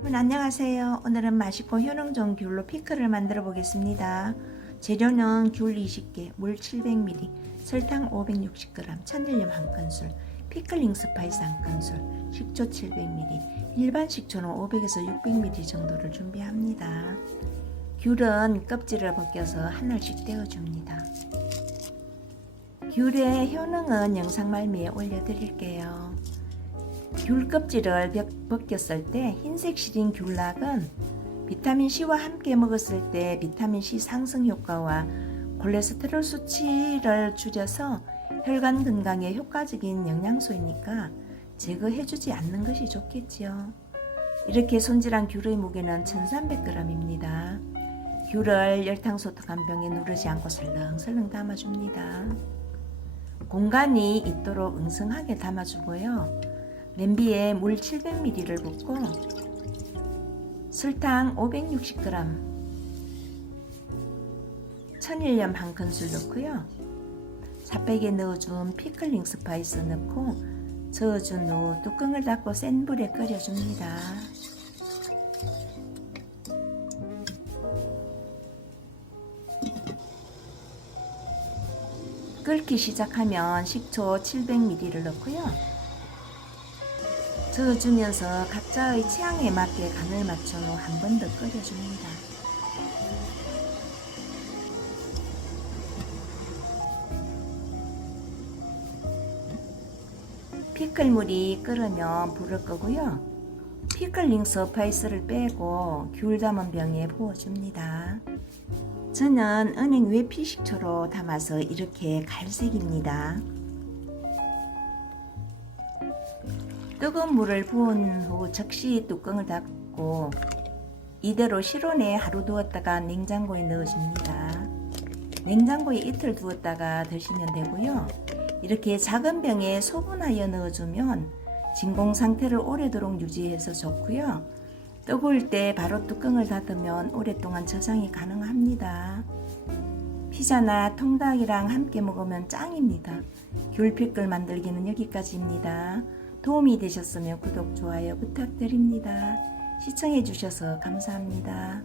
여러분 안녕하세요. 오늘은 맛있고 효능 좋은 귤로 피클을 만들어 보겠습니다. 재료는 귤 20개, 물 700ml, 설탕 560g, 천일염 1큰술, 피클링 스파이스 1큰술, 식초 700ml, 일반 식초는 500에서 600ml 정도를 준비합니다. 귤은 껍질을 벗겨서 하늘씩 떼어줍니다. 귤의 효능은 영상 말미에 올려드릴게요. 귤 껍질을 벗- 벗겼을 때 흰색 시린 귤락은 비타민 C와 함께 먹었을 때 비타민 C 상승 효과와 콜레스테롤 수치를 줄여서 혈관 건강에 효과적인 영양소이니까 제거해주지 않는 것이 좋겠지요. 이렇게 손질한 귤의 무게는 1300g입니다. 귤을 열탕소독 한 병에 누르지 않고 설렁설렁 담아줍니다. 공간이 있도록 응성하게 담아주고요. 냄비에 물 700ml를 붓고 설탕 560g, 천일염 한 큰술 넣고요. 삿백에 넣어준 피클링 스파이스 넣고 저어준 후 뚜껑을 닫고 센 불에 끓여줍니다. 끓기 시작하면 식초 700ml를 넣고요. 저어주면서 각자의 취향에 맞게 간을 후한번 더 끓여줍니다. 피클물이 끓으면 불을 끄고요. 피클링 서파이스를 빼고 귤 담은 병에 부어줍니다. 저는 은행 외 피식초로 담아서 이렇게 갈색입니다. 뜨거운 물을 부은 후 즉시 뚜껑을 닫고 이대로 실온에 하루 두었다가 냉장고에 넣어줍니다. 냉장고에 이틀 두었다가 드시면 되고요. 이렇게 작은 병에 소분하여 넣어주면 진공 상태를 오래도록 유지해서 좋고요. 뜨거울 때 바로 뚜껑을 닫으면 오랫동안 저장이 가능합니다. 피자나 통닭이랑 함께 먹으면 짱입니다. 귤피클 만들기는 여기까지입니다. 도움이 되셨으면 구독, 좋아요 부탁드립니다. 시청해 주셔서 감사합니다.